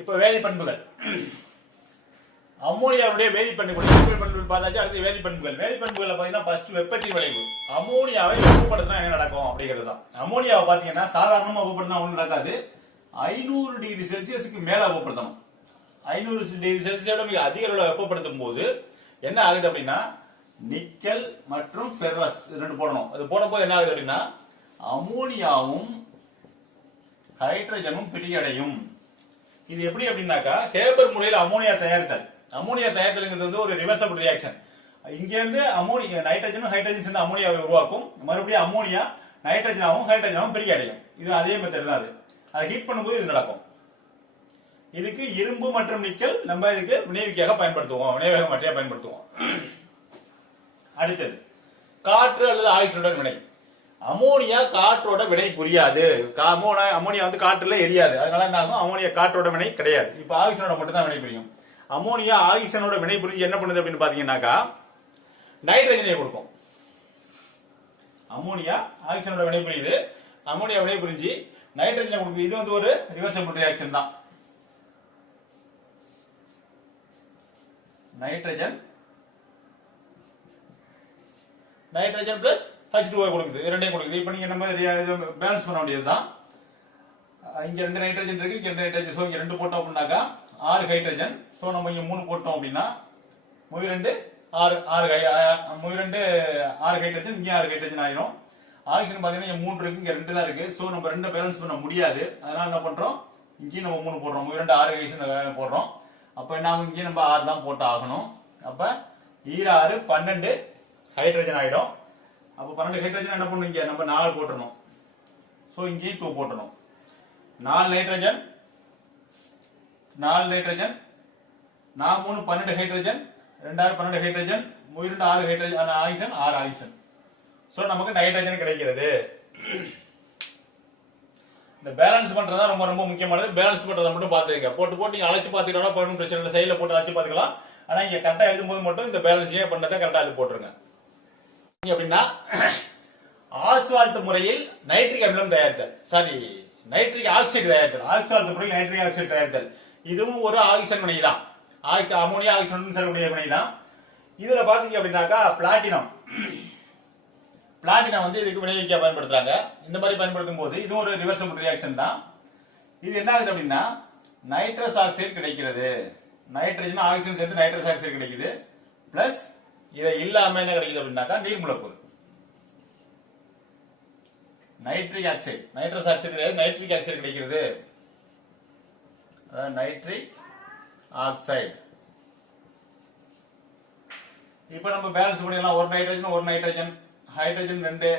இப்ப வேதி பண்புகள் அமோனியாவுடைய வேதி பண்புகள் பார்த்தாச்சு. அடுத்து வேதி பண்புகள். வேதி பண்புகளை பாத்தீங்கன்னா ஃபர்ஸ்ட் வெப்பத்தின் விளைவு. அமோனியாவை வெப்பப்படுத்தினா என்ன நடக்கும் அப்படிங்கிறது தான். அமோனியாவை பாத்தீங்கன்னா சாதாரணமா வெப்பப்படுத்தினா ஒன்றும் நடக்காது. 500 டிகிரி செல்சியஸுக்கு மேல வெப்பப்படுத்தணும். 500 டிகிரி செல்சியஸோட மிக அதிக அளவில் வெப்பப்படுத்தும் போது என்ன ஆகுது அப்படின்னா நிக்கல் மற்றும் ஃபெர்ரஸ் ரெண்டு போடணும். அது போடும்போது என்ன ஆகுது அப்படின்னா அமோனியாவும் ஹைட்ரஜனும் பிரியடையும். இது எப்படி அப்படின்னாக்கா ஹேபர் முறையில் அமோனியா தயாரித்தல். அமோனியா தயாரித்தல் ஒரு ரிவர்சபிள் ரியாக்ஷன். இங்க இருந்து அமோனியா நைட்ரஜனும் ஹைட்ரஜன் சேர்ந்து அமோனியாவை உருவாக்கும். மறுபடியும் அமோனியா நைட்ரஜனாவும் ஹைட்ரஜனாவும் பிரியடையும். இது அதே மெத்தட் தான். அதை ஹீட் பண்ணும்போது இது நடக்கும். இதுக்கு இரும்பு மற்றும் நிக்கல் நம்ம இதுக்கு வினைவிக்காக பயன்படுத்துவோம், வினைவேக மாற்றியா பயன்படுத்துவோம். அடுத்தது காற்று அல்லது ஆக்சிஜனுடன் வினை. அமோனியா காற்றோட வினை புரியாது. அமோனியா வந்து காற்றுல எரியாது. அதனால என்ன ஆகும்? அமோனியா காற்றோட வினை கிடையாது. இப்ப ஆக்சிஜனோட மட்டும் தான் வினை புரியும். அமோனியா ஆக்சிஜனோட வினை புரிஞ்சு என்ன பண்ணுது அப்படின்னு பாத்தீங்கன்னாக்கா நைட்ரஜனை கொடுக்கும். அமோனியா ஆக்சிஜனோட வினை புரியுது. அமோனியா வினை புரிஞ்சு நைட்ரஜனை கொடுக்குது. இது வந்து ஒரு ரிவர்சபிள் ரியாக்ஷன் தான். நைட்ரஜன் பிளஸ் H2O கொடுக்குது. இரண்டையும் கொடுக்குது. இப்போ நீங்க நம்ம பேலன்ஸ் பண்ண வேண்டியதுதான். இங்க 2 நைட்ரஜன் இருக்கு, இங்க 2 நைட்ரஜன். சோ இங்க 2 போட்டோம் அப்படின்னாக்கா 6 ஹைட்ரஜன். சோ நம்ம இங்க 3 போட்டோம் அப்படின்னா 2 6 ஹைட்ரஜன், இங்க 6 ஹைட்ரஜன் ஆயிரும். ஆக்சிஜன் பாத்தீங்கன்னா இங்க 3 இருக்கு, இங்க 2 தான் இருக்கு. சோ நம்ம 2 பேலன்ஸ் பண்ண முடியாது. அதனால என்ன பண்றோம்? இங்கேயும் நம்ம 3 போடுறோம். 2 6 ஹைட்ரஜன் போடுறோம். அப்ப என்ன ஆகும்? இங்கே நம்ம 6 தான் போட்டு ஆகணும். அப்ப 6 12 ஹைட்ரஜன் ஆயிடும். அப்ப 12 ஹைட்ரஜன் என்ன பண்ணும்? இங்க நம்ம 4 போட்டுறணும். சோ இங்கேயும் 2 போட்டுறணும். 4 nitrogen 4 nitrogen 3 12 hydrogen 2 12 hydrogen 2 6 hydrogen oxygen 6 oxygen. So நமக்கு நைட்ரஜன் கிடைக்கிறது. இந்த பேலன்ஸ் பண்றதா ரொம்ப ரொம்ப முக்கியமானது. பேலன்ஸ் பண்றதை மட்டும் பாத்துக்கங்க. போட்டு நீங்க அழைச்சு பாத்துக்கலாம், ஒன்றும் பிரச்சனை இல்லை. சைட்ல போட்டு அழைச்சு பாத்துக்கலாம். ஆனா இங்க கரெக்டா எழுதும்போது மட்டும் இந்த பேலன்ஸையே பண்ணதை கரெக்டா எழுதி போட்டுருங்க. அப்படின்னா ஆஸ்வால்ட் முறையில் நைட்ரிக் அமிலம் தயாரித்தல், நைட்ரிக் ஆக்சைடு தயாரித்தல். ஆஸ்வால்ட் முறையில் நைட்ரிக் ஆக்சைடு தயாரித்தல் இதுவும் ஒரு ஆக்சிஜன் வினை தான். அமோனியா ஆக்சிஜன் சொல்லக்கூடிய வினை தான். இதுல பாத்தீங்க அப்படின்னாக்கா பிளாட்டினம் வந்து இதுக்கு வினைவிக்க பயன்படுத்துறாங்க. இந்த மாதிரி பயன்படுத்தும் போது இது ஒரு ரிவர்சபிள் ரியாக்ஷன் தான். இது என்ன ஆகுது அப்படின்னா நைட்ரஸ் ஆக்சைடு கிடைக்கிறது. நைட்ரஜன் ஆக்சிஜன் சேர்த்து நைட்ரஸ் ஆக்சைடு கிடைக்குது. பிளஸ் இதை இல்லாம என்ன கிடைக்குது அப்படின்னாக்கா நீர் மூலக்கூறு நைட்ரிக் ஆக்சைடு. நைட்ரஸ் ஆக்சைடு கிடையாது, நைட்ரிக் ஆக்சைடு கிடைக்கிறது. Nitric oxide. இப்ப நம்ம பேலன்ஸ் பண்ணிடலாம். ஒரு nitrogen hydrogen 2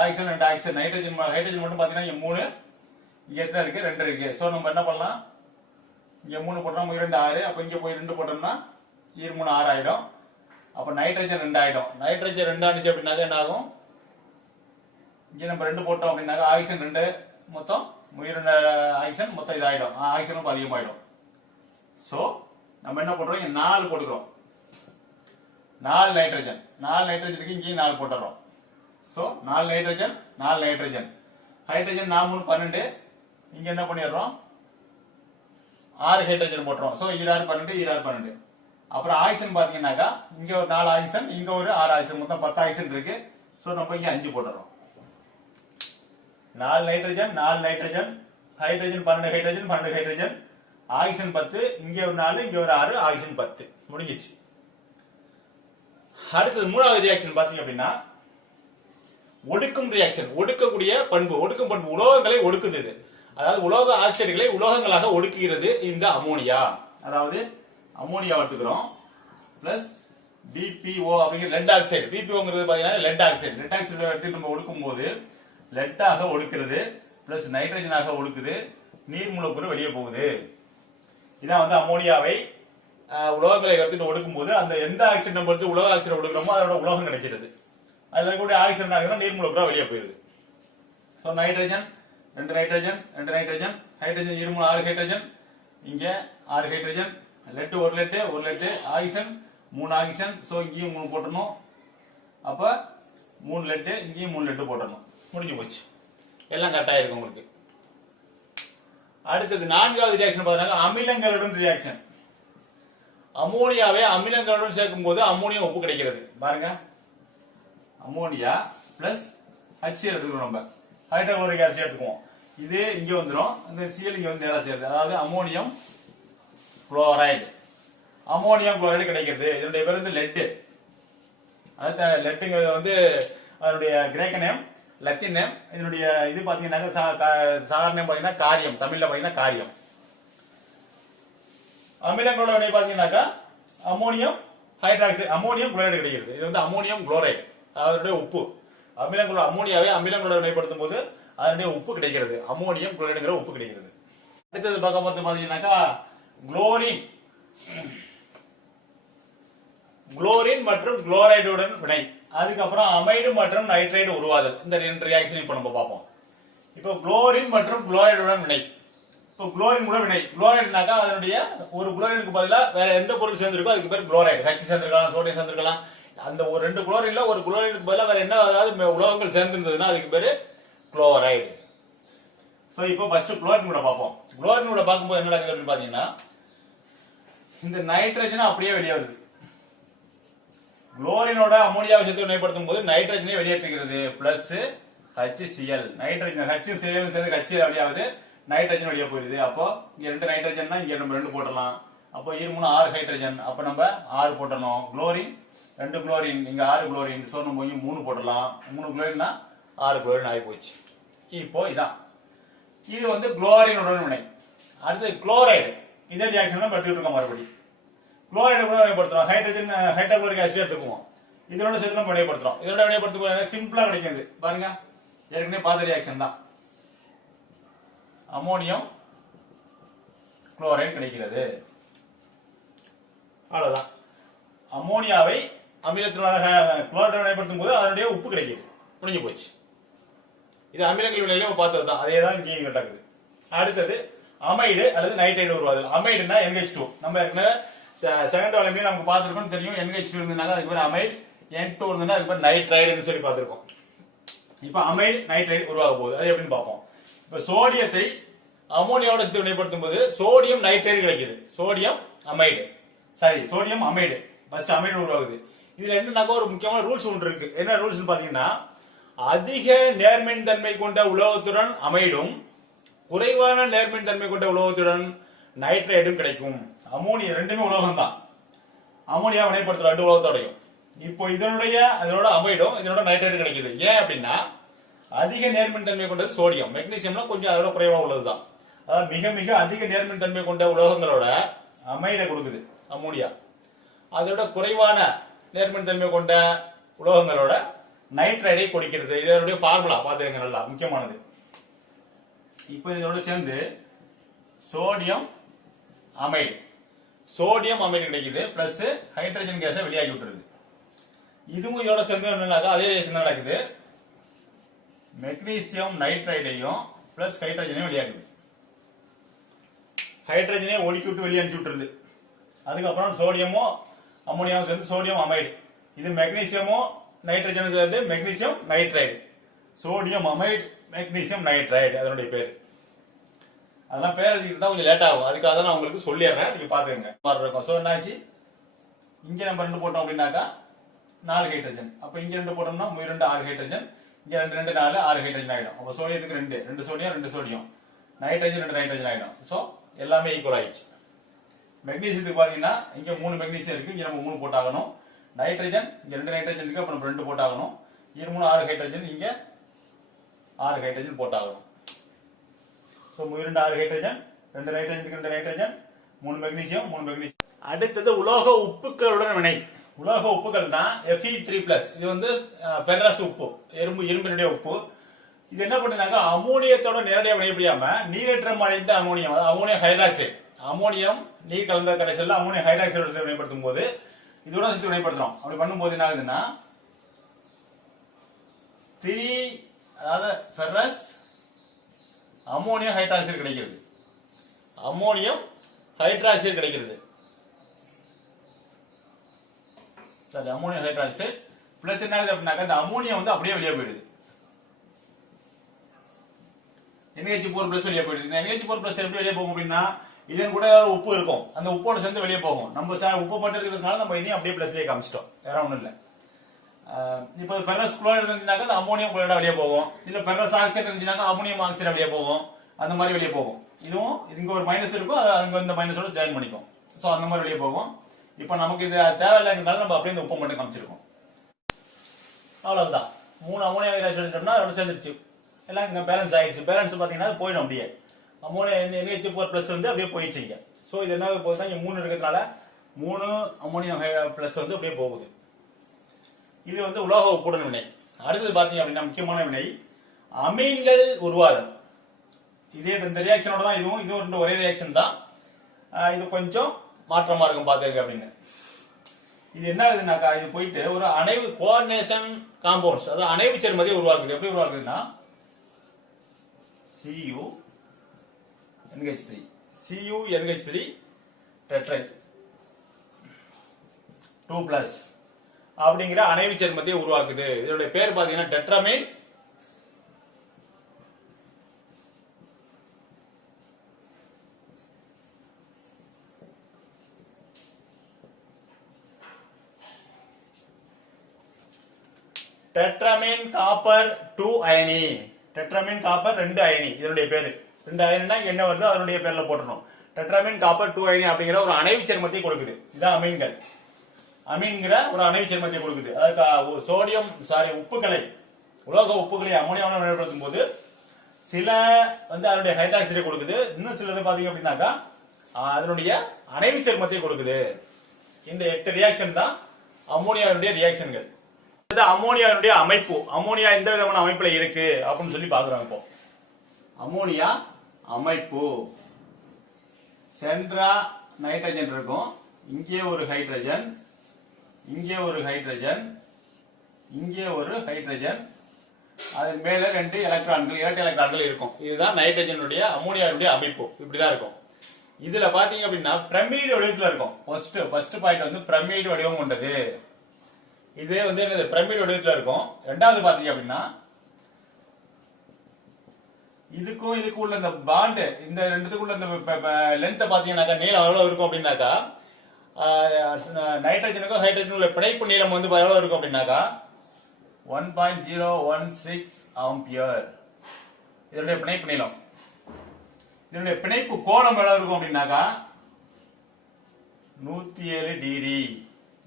oxygen 2 oxygen. Hydrogen மட்டும் பாத்தீங்கன்னா இங்க 3, இங்க எத்தனை இருக்கு? 2 இருக்கு. சோ நம்ம என்ன பண்ணலாம்? இங்க 3 போட்டோம், 2 6. அப்ப இங்க போய் 2 போட்டோம்னா 3 6 ஆயிடும். அப்ப நைட்ரஜன் 2 ஆயிடும். நைட்ரஜன் 2 ஆனிச்சு அப்படின்னாக்க என்ன ஆகும்? இங்க நம்ம 2 போட்டோம் அப்படின்னாக்க ஆக்சிஜன் 2 மொத்தம் 2 ஆக்சிஜன் மொத்தம் இதாயிடும். ஆக்சிஜனும் அதிகமாயிடும். சோ நம்ம என்ன பண்றோம்? இங்க 4 போட்டுக்கிறோம். 4 நைட்ரஜன் நைட்ரஜனுக்கு இங்கேயும் 4 போட்டுறோம். So 4 nitrogen hydrogen 4 12. இங்க என்ன பண்ணிடுறோம்? 6 ஹைட்ரஜன் போட்டுறோம். சோ 6 12. அப்புறம் ஆக்சிஜன் பாத்தீங்கன்னாக்கா இங்க ஒரு 4 ஆக்சிஜன், இங்க ஒரு 6 ஆக்சிஜன், மொத்தம் 10 ஆக்சிஜன் இருக்கு. சோ நம்ம இங்க 5 போட்டுறோம். 4 நைட்ரஜன் ஹைட்ரஜன் 12 ஹைட்ரஜன் ஆக்சிஜன் 10, இங்க ஒரு 4, இங்க ஒரு 6, ஆக்சிஜன் 10 முடிஞ்சிச்சு. அடுத்தது மூணாவது ரியாக்ஷன் பாத்தீங்க அப்படின்னா ஒடுக்கும் ரியாக்ஷன். ஒடுக்கக்கூடிய பண்பு, உலோகங்களை ஒடுக்குது. அதாவது உலோக ஆக்சைடுகளை உலோகங்களாக ஒடுக்குகிறது இந்த அமோனியா. அதாவது அமோனியா எடுத்துக்கிறோம் பிளஸ் பிபிஓ அப்படிங்கிற லெட் ஆக்சைடு. பிபிஓங்கிறது பாத்தீங்கன்னா லெட் ஆக்சைடு எடுத்து நம்ம ஒடுக்கும் போது லெட்டாக ஒடுக்கிறது பிளஸ் நைட்ரஜனாக ஒடுக்குது. நீர் மூலக்கூறு வெளியே போகுது. இதான் வந்து அமோனியாவை உலோகங்களை எடுத்துட்டு ஒடுக்கும் போது அந்த எந்த ஆக்சைடு நம்ம எடுத்து உலோக ஆக்சைடு ஒடுக்கிறோமோ அதோட உலோகம் கிடைச்சிருது. அதுல இருக்கக்கூடிய ஆக்சைடு ஆகுதுன்னா நீர் மூலக்கூறா வெளியே போயிருது. So nitrogen 2 nitrogen hydrogen 3 6 hydrogen, இங்க 6 hydrogen, let 1 let oxygen 3 oxygen. So இங்கேயும் 3 போட்டணும். அப்ப 3 லெட், இங்கேயும் 3 லெட் போட்டணும். முடிஞ்சு போச்சு. எல்லாம் கரெக்டா இருக்கு உங்களுக்கு. அடுத்தது நான்காவது ரியாக்ஷன் பார்த்தீங்கன்னா அமிலங்களுடன் ரியாக்ஷன். அமோனியாவை அமிலங்களுடன் சேர்க்கும் போது அமோனியம் உப்பு கிடைக்கிறது. பாருங்க, அமோனியா பிளஸ் HCl எடுத்துக்கிறோம், நம்ம ஹைட்ரோகுளோரிக் ஆசிட் எடுத்துக்குவோம். இது இங்க வந்துடும், இந்த Cl இங்க வந்து நேரா சேருது. அதாவது அமோனியம் குளோரைடு, அமோனியம் குளோரைடு கிடைக்கிறது. இதனுடைய பேர் வந்து லெட். அதாவது லெட்டுங்கிறது வந்து அதனுடைய கிரேக்க நேம், லத்தீன் நேம். இதனுடைய இது பாத்தீங்கன்னா சாதாரண நேம் பாத்தீங்கன்னா காரியம், தமிழ்ல பாத்தீங்கன்னா காரியம். அமிலங்களோட வினை பாத்தீங்கன்னாக்கா அமோனியம் ஹைட்ராக்சைடு, அமோனியம் குளோரைடு கிடைக்கிறது. இது வந்து அமோனியம் குளோரைடு, அதனுடைய உப்பு. அமோனியாவை அமிலங்களோட வினைப்படுத்தும் போது அதனுடைய உப்பு கிடைக்கிறது, அமோனியம் குளோரைடுங்கிற உப்பு கிடைக்கிறது. அடுத்தது பார்க்க போறது பாத்தீங்கன்னாக்கா குளோரின். குளோரின் மற்றும் குளோரைடுடன் வினை. அதுக்கப்புறம் அமைடு மற்றும் நைட்ரைடு உருவாதல். இந்த ரெண்டு ரியாக்ஷன் இப்ப நம்ம பார்ப்போம். இப்போ குளோரின் மற்றும் குளோரைடுடன் வினை. இப்போ குளோரின் கூட வினை. குளோரைடுனாக்கா அதனுடைய ஒரு குளோரைனுக்கு பதிலா வேற எந்த பொருள் சேர்ந்திருக்கோ அதுக்கு பேர் குளோரைடு. ஹெச் சேர்ந்திருக்கலாம், சோடியம் சேர்ந்திருக்கலாம். அந்த ஒரு ரெண்டு குளோரின்ல ஒரு குளோரைனுக்கு பதிலா வேற என்ன அதாவது உலோகங்கள் சேர்ந்திருந்ததுன்னா அதுக்கு பேரு குளோரைடு. சோ இப்போ ஃபர்ஸ்ட் குளோரின் கூட பார்ப்போம். குளோரின் கூட பார்க்கும்போது என்ன நடக்குது அப்படின்னு பாத்தீங்கன்னா இந்த நைட்ரஜன் அப்படியே வெளியே வருது. குளோரினோட அமோனியாவை சேர்த்து வினைப்படுத்தும் போது நைட்ரஜனை வெளியேற்றுகிறது, பிளஸ் HCl. நைட்ரஜன் HCl சேர்ந்து HCl வெளியாவது, நைட்ரஜன் வெளியே போயிருது. அப்போ இங்க ரெண்டு நைட்ரஜன், இங்க நம்ம ரெண்டு போட்டலாம். அப்போ 6 ஹைட்ரஜன், அப்ப நம்ம 6 போட்டணும். குளோரின் 2 குளோரின், இங்க 6 குளோரின். சோ நம்ம இங்க 3 போடலாம். 3 குளோரின்னா 6 குளோரின் ஆகி போச்சு. இப்போ இதான் இது வந்து குளோரினுடன் வினை. அடுத்து குளோரைடு. இதே ரியாக்ஷன் நம்ம எடுத்துட்டு இருக்கோம். மறுபடியும் குளோரைடு கூட வினைப்படுத்துறோம். ஹைட்ரஜன் ஹைட்ரோகுளோரிக் ஆசிட் எடுத்துக்குவோம். இதோட சேர்த்து நம்ம வினைப்படுத்துறோம். இதோட வினைப்படுத்தும் சிம்பிளா கிடைக்குது. பாருங்க, ஏற்கனவே பார்த்த ரியாக்ஷன் தான். அமோனியம் குளோரைடு கிடைக்கிறது. அவ்வளவுதான். அமோனியாவை அமிலத்தினால குளோரைடு வினைப்படுத்தும் போது அதனுடைய உப்பு கிடைக்குது. முடிஞ்சு போச்சு. இது அமிலங்கள் வினையில பார்த்தது தான். அதே தான் இங்கே நடக்குது. அடுத்தது அமைடு அல்லது நைட்ரைடு உருவாதல். அமைடுனா NH2. நம்ம ஏற்கனவே செகண்ட் வால்யூம்ல நமக்கு பார்த்திருக்கோம், தெரியும். NH2 இருந்ததுனால அதுக்கு பேர் அமைடு, N2 இருந்ததுன்னா அதுக்கு பேர் நைட்ரைடுன்னு சொல்லி பார்த்திருக்கோம். இப்போ அமைடு நைட்ரைடு உருவாக போகுது. அது எப்படின்னு பார்ப்போம். இப்போ சோடியத்தை அமோனியாவோட சேர்த்து வினைப்படுத்தும் போது சோடியம் நைட்ரைடு கிடைக்குது. Sodium amide, sorry sodium amide. First amide உருவாகுது. இதுல என்னன்னாக்கா ஒரு முக்கியமான ரூல்ஸ் ஒன்று இருக்கு. என்ன ரூல்ஸ் பாத்தீங்கன்னா அதிக நேர்மின் தன்மை கொண்ட உலோகத்துடன் அமைடும், குறைவான நேர்மின் தன்மை கொண்ட உலோகத்துடன் நைட்ரைடும் கிடைக்கும். அமோனியா ரெண்டுமே உலோகம் தான். அமோனியா வினைப்படுத்துற 2 உலோகத்தோடையும். இப்போ அதனோட அமைடும், இதனோட நைட்ரைடு கிடைக்குது. ஏன் அப்படின்னா அதிக நேர்மின் தன்மை கொண்டது சோடியம். மெக்னீசியம்லாம் கொஞ்சம் அதோட குறைவா உள்ளதுதான். அதாவது மிக மிக அதிக நேர்மின் தன்மை கொண்ட உலோகங்களோட அமைடை கொடுக்குது அமோனியா. அதோட குறைவான நேர்மின் தன்மை கொண்ட உலோகங்களோட நைட்ரைடை கொடுக்கிறது. இதனுடைய ஃபார்முலா பாத்துக்கங்க, நல்லா முக்கியமானது. இப்போ இதோட சேர்ந்து சோடியம் அமைடு, சோடியம் அமைடு கிடைக்குது, பிளஸ் ஹைட்ரஜன் கேஸை வெளியாகி விட்டுருது. இதுவும் இதோட சேர்ந்து என்னன்னாக்கா அதே ரியாக்ஷன் நடக்குது. மெக்னீசியம் நைட்ரைடையும் பிளஸ் ஹைட்ரஜனையும் வெளியாகுது. ஹைட்ரஜனை ஒலிக்கி விட்டு வெளியே அனுப்பிச்சு விட்டுருது. அதுக்கப்புறம் சோடியமும் அமோனியாவும் சேர்ந்து சோடியம் அமைடு. இது மெக்னீசியமும் நைட்ரஜனும் சேர்ந்து magnesium nitride. Sodium amide magnesium nitride அதனுடைய பேரு. அதெல்லாம் பேர் தான் கொஞ்சம் லேட் ஆகும். அதுக்காக தான் நான் உங்களுக்கு சொல்லிடுறேன், நீங்க பாத்துக்கங்க. இருக்கும். சோ என்னாச்சு, இங்க நம்ம 2 போட்டோம் அப்படின்னாக்கா 4 ஹைட்ரஜன். அப்ப இங்க 2 போட்டோம்னா 2 6 ஹைட்ரஜன். இங்க 2 2 4 6 ஹைட்ரஜன் ஆயிடும். அப்ப சோடியத்துக்கு 2 சோடியம் 2 சோடியம், நைட்ரஜன் 2 நைட்ரஜன் ஆயிடும். சோ எல்லாமே ஈக்குவல் ஆயிடுச்சு. மெக்னீசியத்துக்கு பாத்தீங்கன்னா இங்க 3 மெக்னீசியம் இருக்கு, இங்க நம்ம 3 போட்டாகணும். நைட்ரஜன் இங்க 2 நைட்ரஜன் இருக்கு, அப்ப நம்ம 2 போட்டாகணும். 3 6 ஹைட்ரஜன், இங்க 6 ஹைட்ரஜன் போட்டாகணும். சோ 2 6 ஹைட்ரஜன், 2 நைட்ரஜனுக்கு 2 நைட்ரஜன், 3 மெக்னீசியம் 3 மெக்னீசியம். அடுத்தது உலோக உப்புக்களுடன் வினை. உலோக உப்புகள்னா Fe3+. இது வந்து பெர்ரஸ் உப்பு, இரும்பினுடைய உப்பு. இது என்ன பண்ணுனாங்க, அமோனியத்தோட நேரடியாக வினைபுரியாம நீரேற்றம் அடைந்த அமோனியம், அதாவது அமோனியம் ஹைட்ராக்சைடு, அமோனியம் நீர் கலந்த கரைசல்ல அமோனியம் ஹைட்ராக்சைடு வினைப்படுத்தும் போது இதோட சேர்த்து வினைப்படுத்துறோம். அப்படி பண்ணும்போது என்ன ஆகுதுன்னா 3, அதாவது ஃபெரஸ் அமோனியம் ஹைட்ராக்சைடு கிடைக்கிறது. அமோனியம் ஹைட்ராக்சைடு கிடைக்கிறது. சரி, அமோனியம் ஹைட்ராக்சைடு பிளஸ் என்ன ஆகுது அப்படின்னாக்கா இந்த அமோனியா வந்து அப்படியே வெளியே போயிடுது. NH4+ வெளியே போயிடுது. இந்த NH4+ எப்படி வெளியே போகும் அப்படின்னா இதன் கூட உப்பு இருக்கும், அந்த உப்போட சேர்ந்து வெளியே போகும். நம்ம உப்பு மட்டும் இருக்கிறதுனால நம்ம இதையும் அப்படியே பிளஸ்லயே காமிச்சிட்டோம், வேற ஒண்ணும் இல்ல. இப்போ ஃபெரஸ் குளோரைடு இருந்துச்சுனாக்கா அது அமோனியம் குளோரைடா வெளியே போகும். இல்ல ஃபெரஸ் ஆக்சைடு இருந்துச்சுனாக்கா அமோனியம் ஆக்சைடு வெளியே போகும். அந்த மாதிரி வெளியே போகும். இதுவும் இங்க ஒரு மைனஸ் இருக்கும், அது அங்க இந்த மைனஸோட ஜாயின் பண்ணிக்கும். சோ அந்த மாதிரி வெளியே போகும். இப்போ நமக்கு இது தேவையில்லைங்கிறதால நம்ம அப்படியே இந்த உப்பு மட்டும் காமிச்சிருக்கோம். அவ்வளவுதான். 3 அமோனியா ஹைட்ரேட் எடுத்தோம்னா அதோட சேர்ந்துருச்சு, எல்லாம் இங்க பேலன்ஸ் ஆயிடுச்சு. பேலன்ஸ் பாத்தீங்கன்னா அது போயிடும் அப்படியே. அமோனியா NH4+ வந்து அப்படியே போயிடுச்சு. சோ இது என்ன போகுதுன்னா இங்க 3 இருக்கிறதுனால 3 அமோனியம் பிளஸ் வந்து அப்படியே போகுது. இது வந்து உலோக உப்புடன் வினை. அடுத்தது பாத்தீங்க அப்படின்னா முக்கியமான வினை அமீன்கள் உருவாதல். இதே இந்த ரியாக்ஷனோட தான் இதுவும் ரெண்டு ஒரே ரியாக்ஷன் தான். இது கொஞ்சம் மாற்றமா இருக்கும் பாத்துக்க அப்படின்னு. இது என்ன ஆகுதுனாக்கா இது போயிட்டு ஒரு அணைவு கோஆர்டினேஷன் காம்பவுண்ட்ஸ், அதாவது அணைவு சேர்மதியை உருவாக்குது. எப்படி உருவாக்குதுன்னா CuNH3 டெட்ரை 2+ அப்படிங்கிற அணைவு சேர்மத்தை உருவாக்குது. இதோட பேர் பாத்தீங்கன்னா டெட்ராமீன் காப்பர் 2 அயனி. டெட்ராமீன் காப்பர் 2 அயனி இதனுடைய பேரு. 2 அயனினா என்ன வருதோ அதனுடைய பேர்ல போட்டுறணும். டெட்ராமீன் காப்பர் 2 அயனி அப்படிங்கிற ஒரு அணைவு சேர்மத்தை கொடுக்குது. இதான் அமீன்கள். அமீன்கிற ஒரு அணைவு சேர்மத்தை கொடுக்குது. அதுக்கு சோடியம் உப்புகளை, உலோக உப்புகளை அமோனியாவுடன் வினைப்படுத்தும் போது சில வந்து அதனுடைய ஹைட்ராக்சைடை கொடுக்குது. இன்னும் சிலது பாத்தீங்க அப்படின்னாக்கா அதனுடைய அணைவு சேர்மத்தை கொடுக்குது. இந்த 8 ரியாக்ஷன் தான் அமோனியாவுடைய ரியாக்ஷன்கள். அமோனியாவுடைய அமைப்பு, அமோனியா எந்த விதமான அமைப்புல இருக்கு அப்படின்னு சொல்லி பாக்குறோம். இப்போ அமோனியா அமைப்பு சென்ட்ரா நைட்ரஜன் இருக்கும், இங்கே ஒரு ஹைட்ரஜன், இங்கே ஒரு ஹைட்ரஜன், இங்கே ஒரு ஹைட்ரஜன், அதன் மேல 2 எலக்ட்ரான்கள், இரட்டை எலக்ட்ரான்கள் இருக்கும். இதுதான் நைட்ரஜனுடைய அமோனியாவுடைய அமைப்பு. இப்படிதான் இருக்கும். இதுல பாத்தீங்க அப்படின்னா பிரமிடு வடிவத்துல இருக்கும். ஃபர்ஸ்ட் பாயிண்ட் வந்து பிரமிடு வடிவம் கொண்டது. இது வந்து என்னது பிரமிடு வடிவத்துல இருக்கும். ரெண்டாவது பாத்தீங்க அப்படின்னா இதுக்கும் உள்ள இந்த பாண்ட், இந்த ரெண்டுத்துக்குள்ள இந்த லென்த் பாத்தீங்கன்னாக்கா நீளம் எவ்வளவு இருக்கும் அப்படின்னாக்கா நைட்ரஜனுக்கும் ஹைட்ரஜனுக்கும் உள்ள பிணைப்பு நீளம் வந்து எவ்வளவு இருக்கும் அப்படின்னாக்கா 1.016 ஆம்பியர். இதனுடைய பிணைப்பு நீளம். இதனுடைய பிணைப்பு கோணம் எவ்வளவு இருக்கும் அப்படின்னாக்கா 107 டிகிரி.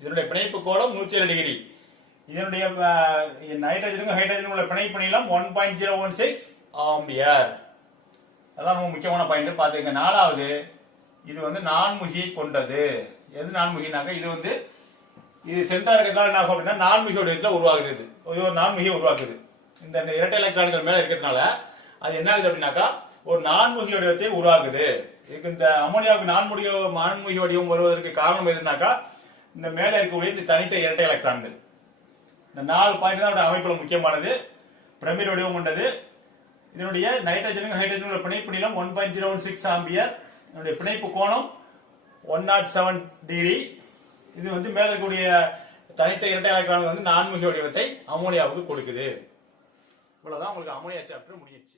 இதனுடைய பிணைப்பு கோணம் 107 டிகிரி. இதனுடைய நைட்ரஜனுக்கும் ஹைட்ரஜனுக்கும் உள்ள பிணைப்பு நீளம் 1.016 ஆம்பியர். அதான் ரொம்ப முக்கியமான பாயிண்ட் பாத்துங்க. நாலாவது, இது வந்து நான்முகி கொண்டது. எது நான்முகினாக்க இது வந்து இது சென்டரா இருக்கிறதுனால என்ன ஆகும் அப்படின்னா நான்முகி வடிவத்துல உருவாகுது. ஒரு நான்முகியை உருவாக்குது. இந்த இரட்டை எலக்ட்ரான்கள் மேல இருக்கிறதுனால அது என்ன ஆகுது அப்படின்னாக்கா ஒரு நான்முகி வடிவத்தை உருவாக்குது. இதுக்கு இந்த அமோனியாவுக்கு நான்முகி வடிவம் வருவதற்கு காரணம் எதுனாக்கா இந்த மேல இருக்கக்கூடிய இந்த தனித்த இரட்டை எலக்ட்ரான்கள். இந்த 4 பாயிண்ட் தான் அமைப்புல முக்கியமானது. பிரமிடு வடிவம் கொண்டது. இதனுடைய நைட்ரஜனுக்கும் ஹைட்ரஜனுக்கும் பிணைப்பு நீளம் 1.016 ஆம்பியர். இதனுடைய பிணைப்பு கோணம் 107 டிகிரி. இது வந்து மேல இருக்கக்கூடிய தனித்த இரட்டை எலக்ட்ரான்கள் வந்து நான்முகி வடிவத்தை அமோனியாவுக்கு கொடுக்குது. இவ்வளவுதான் உங்களுக்கு அமோனியா சாப்டர் முடிஞ்சிச்சு.